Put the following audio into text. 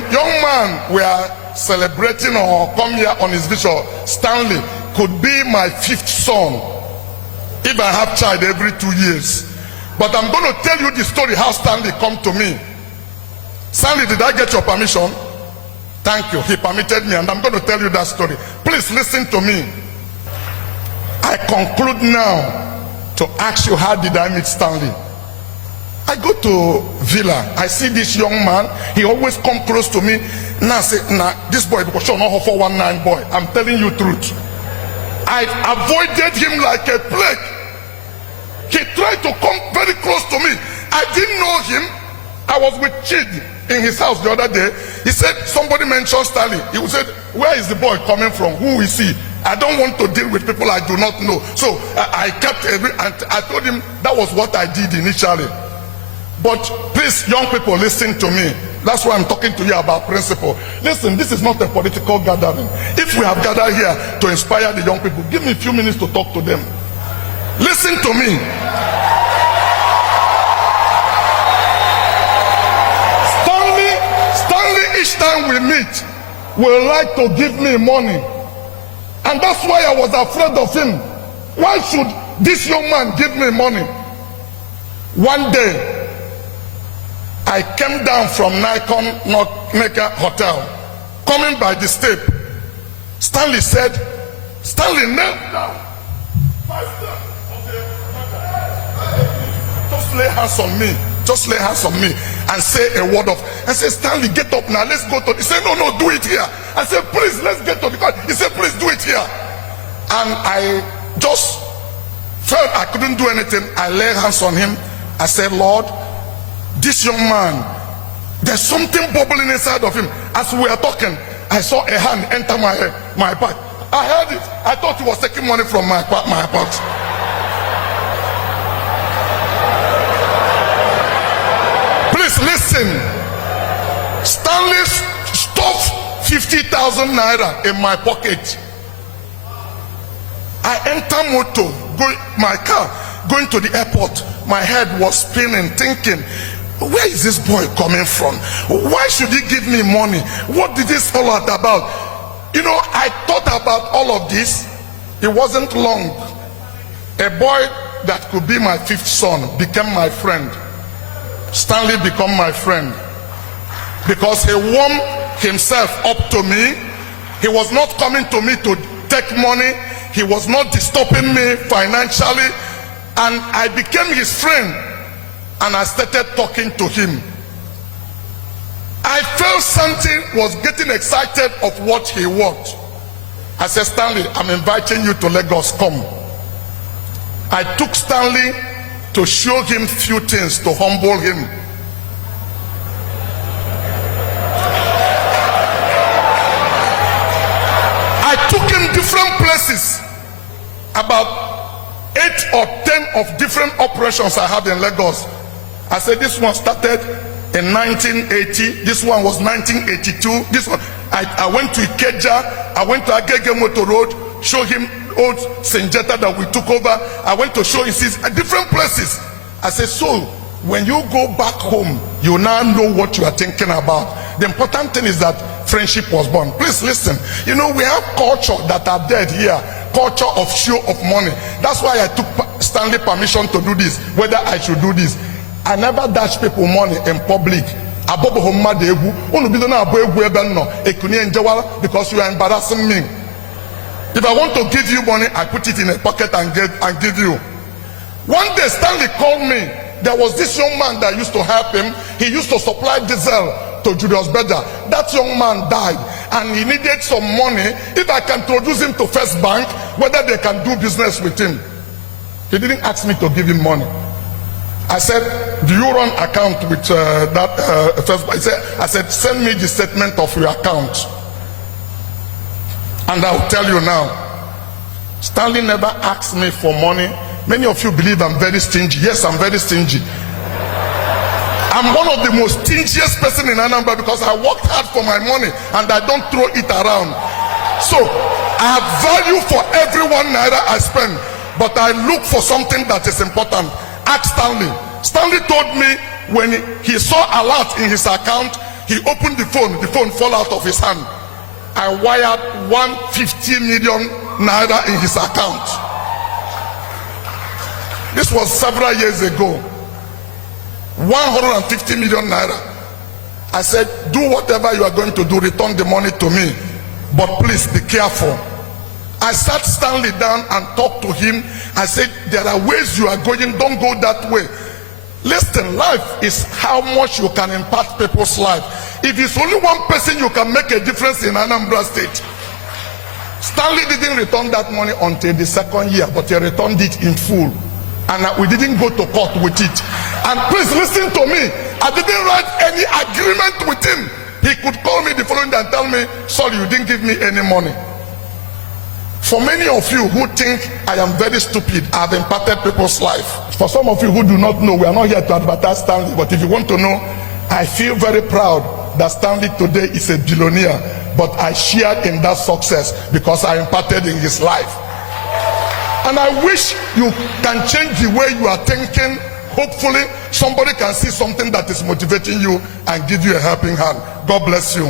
the young man we are celebrating or come here on his vision, Stanley, could be my 5th son if I have child every 2 years. But I'm going to tell you the story how Stanley come to me. Stanley, did I get your permission? Thank you. He permitted me, and I'm going to tell you that story. Please listen to me. I conclude now to ask you, how did I meet Stanley? I go to Villa. I see this young man. He always come close to me. Now I say, nah, this boy, because you're not a 419 boy. I'm telling you truth. I avoided him like a plague. He tried to come very close to me. I didn't know him. I was with Chid in his house the other day. He said, somebody mentioned Stanley. He said, where is the boy coming from? Who is he? I don't want to deal with people I do not know. So I kept and I told him that was what I did initially. But please, young people, listen to me. That's why I'm talking to you about principle. Listen, this is not a political gathering. If we have gathered here to inspire the young people, give me a few minutes to talk to them. Listen to me. Stanley, each time we meet, will like to give me money. And that's why I was afraid of him. Why should this young man give me money? One day, I came down from Nikon Neka Hotel, coming by the step. Stanley said, Stanley, knelt down. Just lay hands on me. Just lay hands on me and say a word of. I said, Stanley, get up now. Let's go to. He said, no, do it here. I said, please, let's get to the car. He said, please do it here. And I just felt I couldn't do anything. I laid hands on him. I said, Lord, this young man, there's something bubbling inside of him. As we were talking, I saw a hand enter my back. I heard it. I thought he was taking money from my account. Please listen. Stanley stuffed 50,000 naira in my pocket. I enter motor, my car, going to the airport. My head was spinning, thinking, where is this boy coming from? Why should he give me money? What did this all about? You know, I thought about all of this. It wasn't long. A boy that could be my 5th son became my friend. Stanley became my friend because he warmed himself up to me. He was not coming to me to take money. He was not disturbing me financially. And I became his friend. And I started talking to him. I felt something was getting excited of what he wanted. I said, Stanley, I'm inviting you to Lagos, come. I took Stanley to show him few things, to humble him. I took him different places. About 8 or 10 of different operations I had in Lagos. I said, this one started in 1980. This one was 1982. This one, I went to Ikeja. I went to Agege Motor Road, show him old Senjeta that we took over. I went to show him different places. I said, so when you go back home, you now know what you are thinking about. The important thing is that friendship was born. Please listen. You know, we have culture that are dead here. Culture of show of money. That's why I took Stanley permission to do this, whether I should do this. I never dash people money in public. Because you are embarrassing me. If I want to give you money, I put it in a pocket and give you. One day Stanley called me. There was this young man that used to help him. He used to supply diesel to Julius Berger. That young man died and he needed some money. If I can introduce him to First Bank, whether they can do business with him. He didn't ask me to give him money. I said, do you run account with that First Bank? I said, send me the statement of your account. And I'll tell you now, Stanley never asked me for money. Many of you believe I'm very stingy. Yes, I'm very stingy. I'm one of the most stingiest person in Anambra because I worked hard for my money and I don't throw it around. So I have value for every 1 naira I spend, but I look for something that is important. Ask Stanley. Stanley told me when he saw a lot in his account He opened the phone fell out of his hand. I wired 150 million naira in his account. This was several years ago. 150 million naira. I said, do whatever you are going to do, return the money to me, but please be careful. I sat Stanley down and talked to him. I said, there are ways you are going, don't go that way. Listen, life is how much you can impact people's life. If it's only one person, you can make a difference in Anambra State. Stanley didn't return that money until the second year, but he returned it in full. And we didn't go to court with it. And please listen to me. I didn't write any agreement with him. He could call me the following day and tell me, sorry, you didn't give me any money. For many of you who think I am very stupid, I have impacted people's life. For some of you who do not know, we are not here to advertise Stanley, but if you want to know, I feel very proud that Stanley today is a billionaire, but I shared in that success because I impacted in his life. And I wish you can change the way you are thinking. Hopefully somebody can see something that is motivating you and give you a helping hand. God bless you.